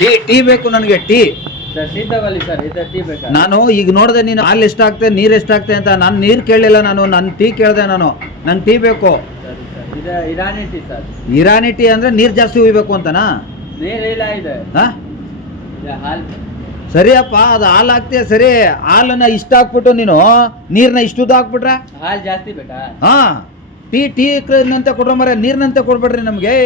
Tea ಬೇಕು ನನಗೆ tea. Sir tea ತಗೊಳ್ಳಿ ಸರ್, ಇದು ಟೀ ಬೇಕಾ? ನಾನು ಈಗ ನೋಡಿದೆ ನೀನು ಹಾಲು ಎಷ್ಟಾಗ್ತದೆ ನೀರು ಎಷ್ಟಾಗ್ತದೆ ಅಂತ. ನಾನು ನೀರು ಕೇಳಲಿಲ್ಲ, ನಾನು ಟೀ ಕೇಳಿದೆ. ನಂಗೆ ಟೀ ಬೇಕು. ಸರಿ ಸರ್, ಇದು Irani tea sir. Irani tea ಅಂದರೆ ನೀರು ಜಾಸ್ತಿ ಉಯ್ಬೇಕು ಅಂತನಾ? ನೀರಿಲ್ಲ ಇದೆ. ಹಾಂ ಇದು ಹಾಲು. ಸರಿಯಪ್ಪ, ಅದು ಹಾಲು ಹಾಕ್ತೀಯ ಸರಿ. ಹಾಲನ್ನ ಇಷ್ಟ ಹಾಕ್ಬಿಟ್ಟು ನೀನು ನೀರನ್ನ ಇಷ್ಟುದ್ದು ಹಾಕ್ಬಿಟ್ರೆ ಹಾಲು ಜಾಸ್ತಿ ಬೇಕಾ? ಹಾಂ, ಟೀ ನಂತೆ ಕೊಡ್ರ ಮರ, ನೀರಿನಂತೆ ಕೊಡ್ಬೇಡ್ರಿ ನಮಗೆ.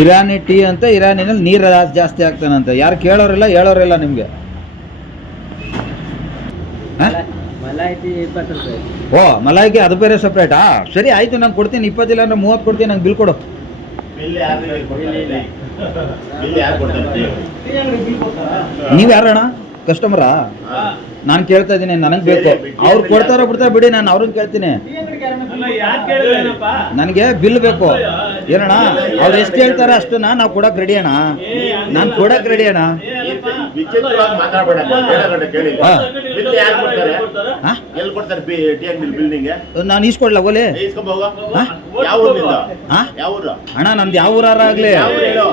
ಇರಾನಿ ಟೀ ಅಂತ, ಇರಾನಿನಲ್ಲಿ ನೀರು ಜಾಸ್ತಿ ಆಗ್ತಾನಂತ. ಯಾರು ಹೇಳೋರಿಲ್ಲ ನಿಮಗೆ. ಮಲಾಯಿ ಟೀ 20 ರೂಪಾಯಿ. ಓ, ಮಲಾಯಿಗೆ ಅದು ಬೇರೆ ಸಪ್ರೇಟಾ? ಸರಿ ಆಯ್ತು, ನಾನು ಕೊಡ್ತೀನಿ. 20 ಇಲ್ಲ ಅಂದ್ರೆ 30 ಕೊಡ್ತೀನಿ. ನಂಗೆ ಬಿಲ್ ಕೊಡು. ನೀವು ಯಾರಣ್ಣ? ಕಸ್ಟಮರಾ? ನಾನು ಕೇಳ್ತಾ ಇದ್ದೀನಿ, ನನಗೆ ಬೇಕು. ಅವ್ರು ಕೊಡ್ತಾರೋ ಬಿಡ್ತಾರ ಬಿಡಿ, ನಾನು ಅವ್ರನ್ನ ಕೇಳ್ತೀನಿ. ನನಗೆ ಬಿಲ್ ಬೇಕು. ಏನಣ್ಣ, ಅವ್ರು ಎಷ್ಟು ಹೇಳ್ತಾರೆ ಅಷ್ಟನ್ನ ನಾವು ಕೊಡಕ್ ರೆಡಿ ಅಣ್ಣ. ನಾನು ಕೊಡಕ್ ರೆಡಿ ಅಣ್ಣ. ನಾನು ಈಸ್ಕೊಡ್ಲ ಓಲೆ? ಅಣ್ಣ ನಂದು ಯಾವ ಊರಾಗ್ಲಿ,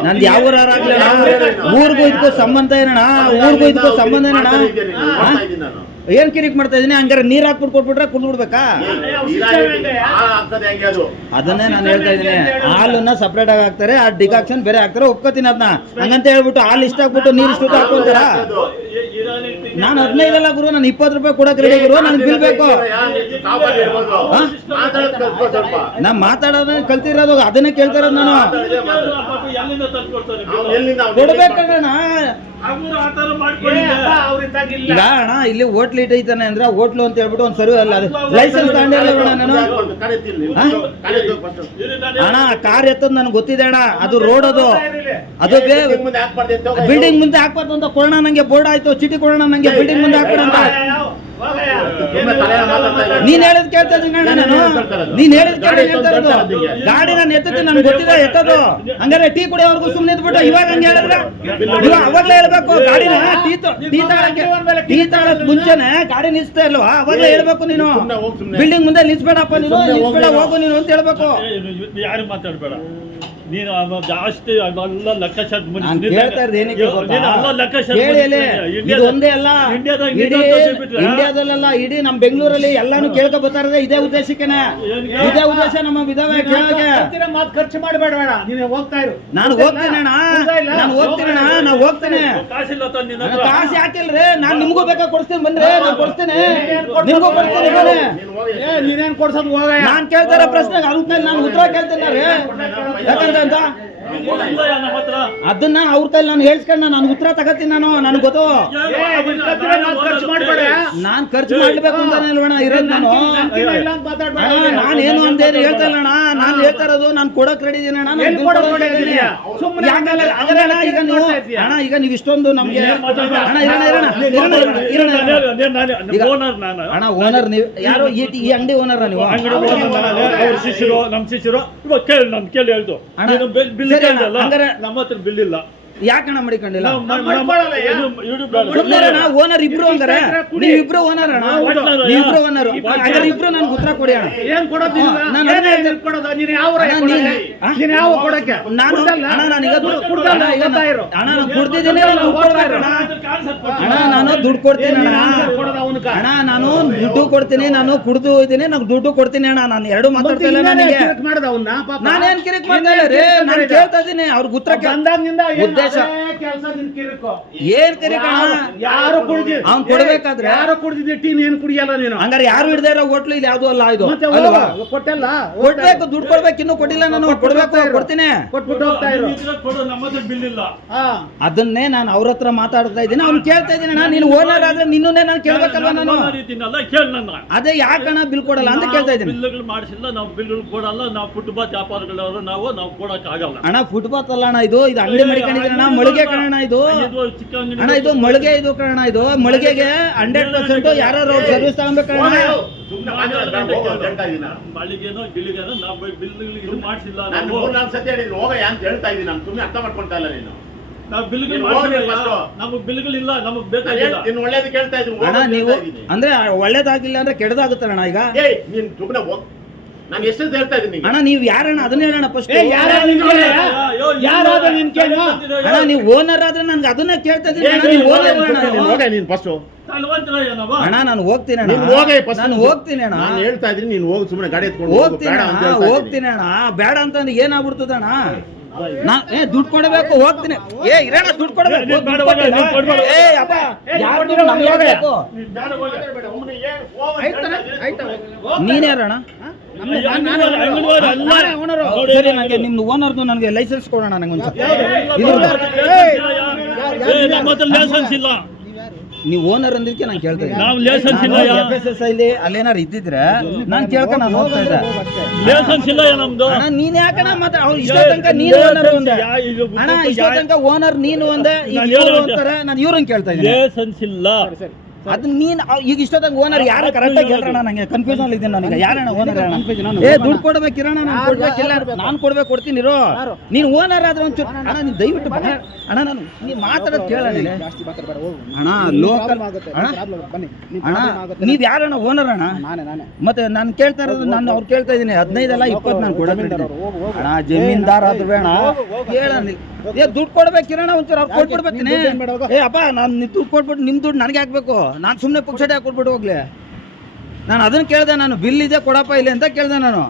ನಂದು ಯಾವ ಊರಾಗ್ಲಿ ಅಣ್ಣ. ಊರಿಗೂ ಇದಕ್ಕೂ ಸಂಬಂಧ ಏನಣ್ಣ? ಊರಿಗೂ ಇದಕ್ಕೂ ಸಂಬಂಧ ಏನಣ್ಣ? ಏನ್ ಕಿರಿಕ್ ಮಾಡ್ತಾ ಇದೀನಿ? ಹಂಗಾರೆ ನೀರ್ ಹಾಕ್ಬಿಟ್ಟು ಕೊಟ್ಬಿಟ್ರೆ ಕುಡ್ಬಿಡ್ಬೇಕಾ? ಅದನ್ನೇ ನಾನು ಹೇಳ್ತಾ ಇದೀನಿ. ಹಾಲನ್ನ ಸಪ್ರೇಟ್ ಆಗಿ ಹಾಕ್ತಾರೆ, ಆ ಡಿಕಾಕ್ಷನ್ ಬೇರೆ ಹಾಕ್ತಾರೆ. ಒಪ್ಕೋತೀನಿ ಅದನ್ನ. ಹಂಗಂತ ಹೇಳ್ಬಿಟ್ಟು ಹಾಲು ಇಷ್ಟ ಹಾಕ್ಬಿಟ್ಟು ನೀರು ಇಷ್ಟು ಹಾಕೊಂತಾರ? ನಾನು 15 ಅಲ್ಲ ಗುರು, ನಾನು 20 ರೂಪಾಯಿ ಕೊಡಕ್ ರೆಡಿ ಗುರು. ನನ್ಗೆ ಬಿಲ್ ಬೇಕು. ನಾ ಮಾತಾಡೋದನ್ನ ಕಲ್ತಿರೋದು, ಅದನ್ನೇ ಕೇಳ್ತಾ ಇರೋದು ನಾನು. ಕೊಡ್ಬೇಕಣ್ಣ. ಈಗ ಅಣ್ಣ ಇಲ್ಲಿ ಹೋಟ್ಲ್ ಇಟ್ಟೈತಾನೆ ಅಂದ್ರೆ ಹೋಟ್ಲು ಅಂತ ಹೇಳ್ಬಿಟ್ಟು ಒಂದು ಸರ್ವೆ ಅಲ್ಲ, ಅದು ಲೈಸೆನ್ಸ್ ತಗೊಂಡಿರಲ್ಲ ನಾನು. ಅಣ್ಣ ಕಾರ್ ಎತ್ತದ್ ನನಗೆ ಗೊತ್ತಿದೆ ಅಣ್ಣ. ಅದು ರೋಡ್, ಅದು ಬಿಲ್ಡಿಂಗ್ ಮುಂದೆ ಹಾಕ್ಬಾರ್ದು ಅಂತ ಕೊಡೋಣ. ನಂಗೆ ಬೋರ್ಡ್ ಆಯ್ತು, ಚೀಟಿ ಕೊಡೋಣ ನಂಗೆ, ಬಿಲ್ಡಿಂಗ್ ಮುಂದೆ ಹಾಕ್ಬೇಡ ಅಂತ. ನೀನ್ ಹೇಳಿದ್ ಕೇಳ್ತಾ ಇದ್ದೀನಿ ಅಣ್ಣ ನಾನು. ನೀನ್ ಹೇಳಿದ್ ಕೇಳಿ ಹೇಳ್ತಾ ಇರೋದು. ಗಾಡಿ ನಾನು ಎತ್ತಕ್ಕೆ ನನ್ಗೆ ಗೊತ್ತಿದೆ ಎತ್ತದು. ಹಂಗಾರೆ ಟೀ ಕುಡಿಯೋವರೆಗೂ ಸುಮ್ಮನೆ ಇದ್ಬಿಟ್ಟು ಇವಾಗ ಹಂಗೆ ಹೇಳಿದ್ರೆ ಇವಾಗ ಅವಾಗ್ಲೇ ಹೇಳ್ಬೇಕು. ಗಾಡಿನ ಟೀ ತಾಳಕ್ ಮುಂಚೆನೆ ಗಾಡಿ ನಿಲ್ಸ್ತಾ ಇಲ್ವಾ? ಅವಾಗ್ಲೇ ಹೇಳ್ಬೇಕು ನೀನು. ಬಿಲ್ಡಿಂಗ್ ಮುಂದೆ ನಿಲ್ಸ್ಬೇಡಪ್ಪ ನೀನು, ನಿಲ್ಸ್ಬೇಡ ಹೋಗು ನೀನು ಅಂತ ಹೇಳ್ಬೇಕು. ಯಾರು ಮಾತಾಡ್ಬೇಡ ನೀನು. ಜಾಸ್ತಿ ಅಲ್ಲ ಲೆಕ್ಕಾಚಾರ ಒಂದೇ ಅಲ್ಲ, ಇಂಡಿಯಾದಲ್ಲ ಇಡೀ ನಮ್ ಬೆಂಗಳೂರಲ್ಲಿ ಎಲ್ಲಾನು ಕೇಳ್ಕೊ ಬರ್ತಾರೆ. ಇದೇ ಉದ್ದೇಶಕ್ಕೆನೆ, ಇದೇ ಉದ್ದೇಶ ನಮ್ಮ ವಿಧವೆ ಕೇಳಕ್ಕೆ. ಮಾತು ಖರ್ಚು ಮಾಡಬೇಡ, ನೀನು ಹೋಗ್ತಾ ಇರು. ನಾನು ಹೋಗ್ತೀನಿ ಅಣ್ಣ, ನಾನು ಹೋಗ್ತೀನಿ ಅಣ್ಣ, ನಾನು ಹೋಗ್ತೀನಿ. ಕಾಸು ಯಾಕಿಲ್ರಿ? ನಾನು ನಿಮ್ಗೂ ಬೇಕಾ ಕೊಡ್ತೀನಿ, ಬಂದ್ರೆ ನಾನು ಕೊಡ್ತೀನಿ. ನಿಮ್ಗೂ ಕೊಡ್ತೀನಿ. ನೀನೇನ್ ಕೊಡ್ಸೋದು ಹೋಗ. ನಾನ್ ಕೇಳ್ತಾರ ಪ್ರಶ್ನೆಗೆ ನಾನು ಉತ್ತರ ಕೇಳ್ತೀನಿ. ಯಾಕಂತ ಅದನ್ನ ಅವ್ರ ಕೈಲಿ ನಾನು ಹೇಳ್ಸ್ಕೊಂಡ ನಾನು ಉತ್ತರ ತಗತೀನಿ. ನನಗೆ ಗೊತ್ತು. ನಾನ್ ಖರ್ಚು ಮಾಡ್ಬೇಕು ಅಂತಾನೆ ಅಲ್ವಣ ಇರೋದು ನಾನು. ನಾನೇನು ಅಂತೇನು ಹೇಳ್ತಾ ಇಲ್ಲ ಅಣ್ಣ. ನಾನು ಹೇಳ್ತಾ ಇರೋದು ನಾನು ಕೊಡಕ್ ರೆಡಿ ಇದೀನಿ ಅಣ್ಣ. ಈಗ ನೀವು ಅಣ್ಣ, ಈಗ ನೀವು ಇಷ್ಟೊಂದು ನಮ್ಗೆ ಅಣ್ಣ ಓನರ್ ನೀವು ಯಾರು? ಈ ಅಂಗಡಿ ಓನರ್ ನೀವು? ಶಿಷ್ಯರು, ನಮ್ ಶಿಷ್ಯರು ಇವಾಗ ಕೇಳಿ ನಾನು ಕೇಳಿ ಹೇಳ್ದು ಬಿಲ್ ನಮ್ಮ ಹತ್ರ ಬಿಲ್ ಇಲ್ಲ. ಯಾಕಣ್ಣ ಮಡಿಕೊಂಡಿಲ್ಲ? ಓನರ್ ಇಬ್ರು ಅಂತಾರೆ, ನೀವಿಬ್ರು ಓನರ್ ಅಣ್ಣ, ನೀವಿಬ್ರು ಓನರ್. ಹಾಗಾದ್ರೆ ಇಬ್ರು ನನ್ಗೆ ಉತ್ತರ ಕೊಡಿ ಅಣ್ಣ. ಏನ್ ಕೊಡೋದಿಲ್ಲ? ನಾನು ಕುಡ್ದಿದ್ದೀನಿ, ಅಣ್ಣ ನಾನು ದುಡ್ಡು ಕೊಡ್ತೀನಿ ಅಣ್ಣ, ನಾನು ದುಡ್ಡು ಕೊಡ್ತೀನಿ, ನಾನು ಕುಡ್ದು ಹೋಯ್ತೀನಿ, ನಾನು ದುಡ್ಡು ಕೊಡ್ತೀನಿ ಅಣ್ಣ. ನಾನು ಎರಡು ಮಾತಾಡ್ತಾ ಇಲ್ಲ. ನನಗೆ ನಾನೇನ್ ಕಿರಿಕ್ ಮಾಡ್ತಾ ಇಲ್ಲ ರೀ, ನಾನು ಕೇಳ್ತಾ ಇದ್ದೀನಿ ಅವ್ರಿಗೆ ಉತ್ತರ. ಉದ್ದೇಶ ಏನ್ ಕಿರಿಕ್? ಯಾರು ಕುಡಿದಿ? ಅವ್ನ್ ಕೊಡ್ಬೇಕಾದ್ರೆ ಯಾರು ಕುಡಿದಿದ್ದೆ ಟೀ ಏನ್ ಕುಡಿಯಲ್ಲ ನೀನು? ಹಂಗಾರೆ ಯಾರು ಹಿಡ್ದೇ ಇರೋ ಹೋಟ್ಲು ಇಲ್ಲಿ ಯಾವ್ದು ಅಲ್ಲ ಇದು. ಕೊಟ್ಟಲ್ಲ, ಕೊಡ್ಬೇಕು, ದುಡ್ಡು ಕೊಡ್ಬೇಕು. ಇನ್ನೂ ಕೊಟ್ಟಿಲ್ಲ ನಾನು. ಕೊಡ್ಬೇಕು, ಕೊಡ್ತೀನಿ. ಕೊಟ್ಬಿಟ್ಟು ಹೋಗ್ತಾ ಇರು. ನಮ್ಮ ಹತ್ರ ಬಿಲ್ ಇಲ್ಲ. ಅದನ್ನೇ ನಾನು ಅವ್ರ ಹತ್ರ ಮಾತಾಡ್ತಾ ಇದ್ದೀನಿ, ಅವ್ನು ಕೇಳ್ತಾ ಇದ್ದೀನಿ. ನೀನು ಓನರ್ ಆದ್ರೆ ನಿನ್ನೇ ನಾನು ಕೇಳ್ಬೇಕಲ್ಲ. ಇಲ್ವಾ ನಾನು ರೀತಿನಲ್ಲ ಕೇಳಿ ನನ್ನ ಅದೇ ಯಾಕಣ್ಣ ಬಿಲ್ ಕೊಡಲ್ಲ ಅಂತ ಕೇಳ್ತಾ ಇದ್ದೀನಿ. ಬಿಲ್ಗಳು ಮಾಡಿಸಿಲ್ಲ, ನಾವು ಬಿಲ್ಗಳು ಕೊಡಲ್ಲ, ನಾವು ಫುಟ್ಪಾತ್ ವ್ಯಾಪಾರಗಳವರು ನಾವು ಕೊಡಕ್ ಆಗಲ್ಲ. ಅಣ್ಣ ಫುಟ್ಪಾತ್ ಅಲ್ಲ ಅಣ್ಣ, ಇದು ಅಂಗಡಿ ಮಡಿಕೊಂಡಿದ್ದೀರಣ್ಣ, ಮಳಿಗೆ ಕಣ ಇದು ಚಿಕ್ಕ ಅಂಗಡಿ ಅಣ್ಣ, ಇದು ಮಳಿಗೆ ಇದು ಕಣ, ಇದು ಮಳಿಗೆಗೆ 100% ಯಾರು ಸರ್ವಿಸ್ ತಗೊಬೇಕಣ್ಣ. ಮಳಿಗೆನೋ ಗಿಳಿಗೆನೋ ನಾವು ಬಿಲ್ ಇದು ಮಾಡಿಸಿಲ್ಲ. ನಾನು 3-4 ಸತಿ ಹೇಳಿದ್ರು ಹೋಗಯ್ಯ ಅಂತ ಹೇಳ್ತಾ ಇದ್ದೀನಿ. ನಾನು ಸುಮ್ಮನೆ ಅರ್ಥ ಮಾಡ್ಕೊಂತಾ ಇಲ್ಲ ನೀನು. ನಾವು ಬಿಲ್ಗಳು ನೀನು ಮಾಡಿಸಿಲ್ಲ, ಹೋಗಿ first. ನಮಗೆ ಬಿಲ್ಗಳಿಲ್ಲ, ನಮಗೆ ಬೇಕಾಗಿಲ್ಲ. ನೀನು ಒಳ್ಳೇದು ಕೇಳ್ತಾ ಇದ್ದೀನಿ. ಅಣ್ಣ ನೀವು ಅಂದ್ರೆ ಒಳ್ಳೇದಾಗಿಲ್ಲ ಅಂದ್ರೆ ಕೆಡದಾಗುತ್ತಣ್ಣ ಈಗ. ಏಯ್ ನೀನು ಸುಮ್ಮನೆ ಹೋಗ್. ನಾನು ಎಷ್ಟು ಹೇಳ್ತಾ ಇದ್ದೀನಿ ಅಣ್ಣ ನೀವು ಯಾರಣ್ಣ ಅದನ್ನ ಹೇಳೋಣ ಫಸ್ಟ್. ಯಾರಾದ ನಿನ್ ಕೇಳು. ಅಣ್ಣ ನೀವು ಓನರ್ ಆದ್ರೆ ನನ್ಗೆ ಅದನ್ನ ಕೇಳ್ತಾ ಇದ್ದೀನಿ ಅಣ್ಣ, ನೀವು ಓನರ್ ಅಣ್ಣ. ಹೋಗ ನೀನು ಫಸ್ಟ್. ತಲವಂತರಾಯ ನಾವು. ಅಣ್ಣ ನಾನು ಹೋಗ್ತೀನಿ ಅಣ್ಣ, ನೀನು ಹೋಗೇ first. ನಾನು ಹೋಗ್ತೀನಿ ಅಣ್ಣ, ನಾನು ಹೇಳ್ತಾ ಇದ್ದೀನಿ ನೀನು ಹೋಗಿ ಸುಮ್ಮನೆ ಗಾಡಿ ಎತ್ಕೊಂಡು ಹೋಗು. ಹೋಗ್ತೀನಿ ಬೇಡ ಅಂತ ಅಣ್ಣ, ಹೇಳ್ತಾ ಇದ್ದೀನಿ. ಹೋಗ್ತೀನಿ ಅಣ್ಣ. ಬೇಡ ಅಂತಂದ್ರೆ ಏನಾಗ್ಬಿಡ್ತದಣ್ಣ, ದುಡ್ಡು ಕೊಡಬೇಕು, ಹೋಗ್ತೀನಿ. ಇರೋಣ ದುಡ್ಡು ಕೊಡಬೇಕು, ನೀನ್ ಬೇಡ ಹೋಗು, ನೀನ್ ಕೊಡ್ಬೇಡ. ಅಪ್ಪ ಯಾರು ದುಡ್ಡು ನಮ್ಗೆ ಹೋಗ್ಬೇಕು? ನೀನ್ ಬೇಡ ಹೋಗು. ಸುಮ್ಮನೆ ಏನು ಹೋಗು ಅಂತ ನೀನೇ ಅಣ್ಣ. ಅಂಗಡಿಯವರು ಅಲ್ಲ. ಸರಿ ನನಗೆ ನಿಮ್ದು ಓನರ್ದು ನನಗೆ ಲೈಸೆನ್ಸ್ ಕೊಡೋಣ ನನಗೆ ಒಂದು ನಮ್ಮ ಹತ್ರ ಲೈಸೆನ್ಸ್ ಇಲ್ಲ. ನೀವು ಓನರ್ ಅಂದಿದ್ದಕ್ಕೆ ನಾನು ಕೇಳ್ತಾ ಇದ್ದೀನಿ. ನಾವು ಲೈಸೆನ್ಸ್ ಇಲ್ಲ. FSSAI ಅಲ್ಲೇನಾರು ಇದ್ದಿದ್ರೆ ನಾನು ಕೇಳ್ಕೊಂಡು ನಾನು ಹೋಗ್ತಾ ಇದ್ದೆ. ಲೈಸೆನ್ಸ್ ಇಲ್ಲ ನಮ್ದು. ಅಣ್ಣ ನೀನ್ ಯಾಕಣ್ಣ ಮಾತ್ರ ಅವ್ರು ಇಷ್ಟೋ ತನಕ ನೀನು ಓನರ್ ಒಂದೇ ಅಣ್ಣ, ಇಷ್ಟೋ ತನಕ ಓನರ್ ನೀನು ಒಂದೇ, ಈಗ ಇವ್ರು ಅಂತಾರೆ, ನಾನು ಇವ್ರನ್ನ ಕೇಳ್ತಾ ಇದ್ದೀನಿ. ಲೈಸೆನ್ಸ್ ಇಲ್ಲ. ಅದು ನೀನ್ ಈಗ ಇಷ್ಟೊತ್ತಂಗ ಓನರ್ ಯಾರು ಕರೆಕ್ಟ್ ಆಗಿ ಹೇಳ್ರಣ್ಣ, ನಂಗೆ ಕನ್ಫ್ಯೂಷನ್ ಇದ್ದೀನಿ ನನಗೆ. ಯಾರಣ್ಣ ಓನರ್? ದುಡ್ಡು ಕೊಡ್ಬೇಕಿರೋಣ, ನಾನು ಕೊಡ್ಬೇಕಿಲ್ಲ, ನಾನು ಕೊಡ್ಬೇಕು, ಕೊಡ್ತೀನಿ ಇರೋ. ನೀನ್ ಓನರ್ ಆದ್ರೆ ಒಂಚೂರು ಅಣ್ಣ ನೀನ್ ದಯವಿಟ್ಟು ಅಣ್ಣ ನಾನು ನೀವ್ ಮಾತಾಡೋದು ಕೇಳೋಣ ಅಣ್ಣ. ಲೋಕಲ್ ಅಣ್ಣ ನೀವ್ ಯಾರಣ್ಣ ಓನರ್ ಅಣ್ಣ? ಮತ್ತೆ ನಾನು ಕೇಳ್ತಾ ಇರೋದು, ನಾನು ಅವ್ರು ಕೇಳ್ತಾ ಇದ್ದೀನಿ 15 ಅಲ್ಲ 20 ನಾನು ಕೊಡೋದು ಅಣ್ಣ. ಜಮೀನ್ದಾರ್ ಆದ್ರು ಬೇಡ ಕೇಳೋಣ. ದುಡ್ಡು ಕೊಡ್ಬೇಕಿರೋಣ ಒಂಚೂರು ಅವ್ರು ಕೊಟ್ಬಿಡ್ಬೇಕಿನಿ. ಅಪ್ಪ ನಾನು ದುಡ್ಡು ಕೊಟ್ಬಿಟ್ಟು ನಿಮ್ ದುಡ್ಡು ನನಗೆ ಹಾಕ್ಬೇಕು, ನಾನು ಸುಮ್ಮನೆ ಪುಕ್ಷಟೆ ಹಾಕೊಟ್ಬಿಟ್ಟು ಹೋಗ್ಲಿ. ನಾನು ಅದನ್ನ ಕೇಳ್ದೆ, ನಾನು ಬಿಲ್ ಇದೆ ಕೊಡಪ್ಪ ಇಲ್ಲಿ ಅಂತ ಕೇಳ್ದೆ ನಾನು.